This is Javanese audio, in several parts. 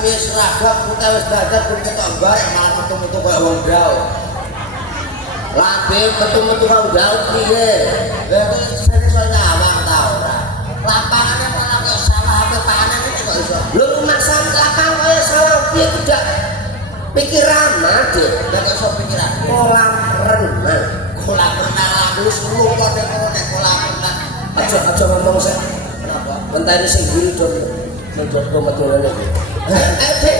piye seragam kita wis dadak pun ketok barek malah metu-metu koyo wong ndau. Lambe metu-metu wong ndau piye? Lah kok sene iso nyawang ta ora? Lapangane malah kok sawah ape panen iki kok iso. Lho maksud lapang koyo sawah piye tidak pikiran mati. Lah kok iso pikiran? Kolam renang. Kolam renang wis lupa nek kolam renang. Aja ngomong sik. Kenapa? Mentari sing guru dong. Menjogo medolane iki.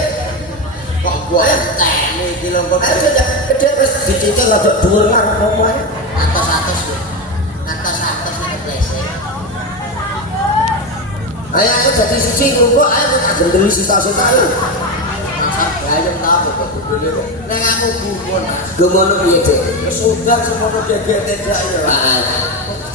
Kok gua teni iki lho kok gede wis dicicil rada dhuwur lan opo ae. Atos-atos yo. Atos-atos iki blesek. Ayo jadi siji ngrumpuk ayo tak gendeli sita-sita ayo. Ayo tak kok gede kok. Nek aku gumun. Gumun piye, Dik? Sudah semono gegete dak ya. Heeh.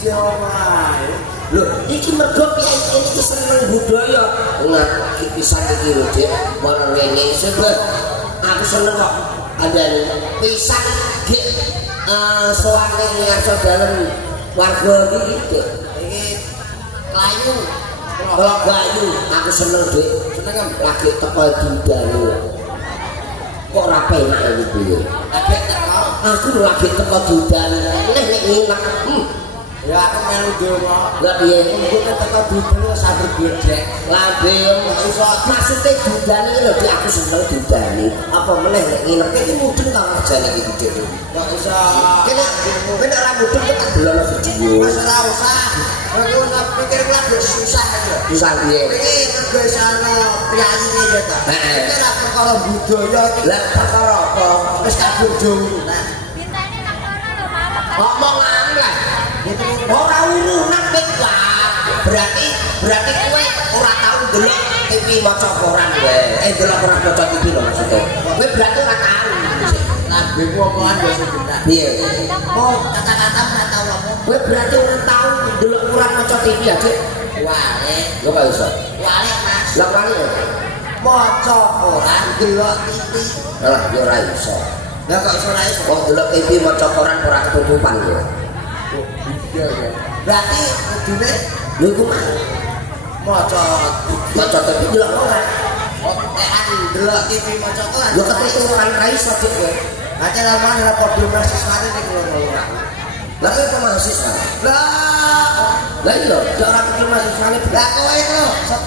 Kok wae. Lho, iki mergo piye iki seneng budaya. Ngaku pisan iki lho, Dik. Marang ngene sebab aku seneng kok andane pisan gek sowane ngarsa dalem warga iki, Dik. Iki Klayu. Kalau Bayu, aku seneng, Dik. Seneng lagi teko didane. Kok ora penak iki piye? Lagi teko. Aku lagi teko didane. Nek nginep. Ya aku melu donga. Lah piye? Engko teko didane saged gedhek. Lambe iso maksude didane iki lho Dik aku seneng didane. Apa meneh nek nginep iki mudeng ta kerjane iki Dik. Kok iso. Kene ora mudeng tak delokno video. Wis ora usah. Aku ora pikir lagi susah iki lho. Susah piye? Iki mergo sana priyane ya ta. Iki ora perkara budaya iki. Lah perkara apa? Wis kabur urunan. Bintane nang kono lho, Pak. Ngomong amlah. Ora urunan wis berarti kowe ora tau ndelok TV maca koran kowe. Ndelok koran maca TV lho maksudnya. Kowe berarti ora tau. Lambemu omongan yo sing bener. Piye? Oh, kata-kata ora tau ngomong. Kowe berarti ora tau ndelok koran maca TV ya, Dik? Wale. Yo gak iso. Wale, Mas. Lah wale. Maca koran ndelok TV. Lah yo ora iso. Lah kok iso ora iso? Wong ndelok TV maca koran ora ketutupan yo. Berarti kudune lho iku mah maca TV delok ora. Nek delok TV maca koran. Yo ketutupan ra iso Dik kowe. Ate lawan ora padha mahasiswane ning ora. Lah kok mahasiswa? Lah iya, dak ora padha mahasiswane. Lah kowe itu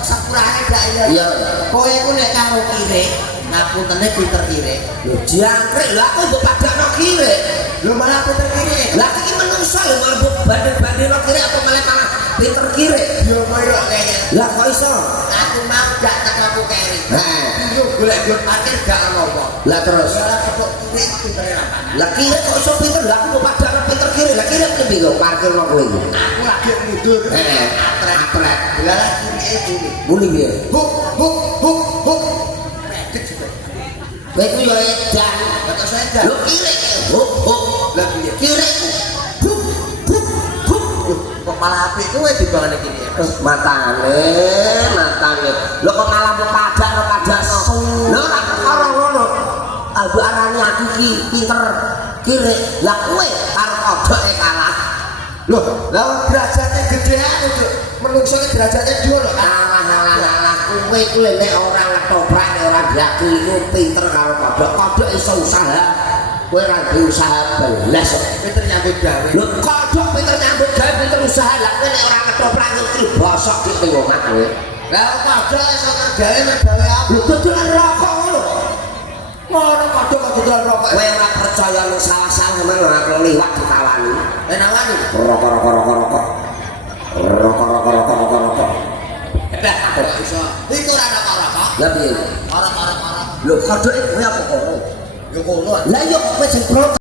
sepurane dak iya. Iya. Kowe iku nek karo kirek, ngaputene pinter kirek. Lho jangkrik, lah aku mbok padakno kirek. Lho malah pinter kirek. Lah iki menungso lho malah banding-banding kirek apa malah pinter kirek. Yo koyo kene. Lah kok iso? Aku mau gak teko keri. Heeh. Yo golek duit parkir gak ono apa. Lah terus. Lah kok kirek pinter apa? Lah kirek kok iso pinter? Lah aku mbok padakno pinter kirek. Lah kirek piye kok parkir kok kowe iki? Aku lagi mundur. Heeh. Atret. Lah kirek iki. Muni piye? Huk. Kowe ku yo edan, kok saya edan. Lho kirek. Lah piye? Kirek. Kok malah apik kowe dibangane kene. Matane. Lho kok malah padakno. Lho ora perkara ngono. Aku arani aku iki pinter kirek. Lah kowe karo kodoke kalah. Lho, lah derajate gedean itu. Menungso iki derajate dhuwur lho. Alah kowe ku nek ora ngetoprak nek ora diaku iku pinter karo kodok. Kodok iso usaha. Kowe ora duwe usaha belas. Pinter nyambut gawe. Lho kodok pinter nyambut gawe, pinter usaha. Lah kowe nek ora ngetoprak iki bosok dik ning omah kowe. Lah kodok iso kerjae nek gawe apa? Lho dodolan rokok ngono. Ngono kodok kok dodolan rokok. Kowe ora percaya ning salah-salah memang ora liwat ditawani. Nawani. Rokok. Dah, iso. Iku ora ana rokok. Lah piye? Ora. Lho, kodoke kowe apa kono? Yo kono. Lah yo kok kowe sing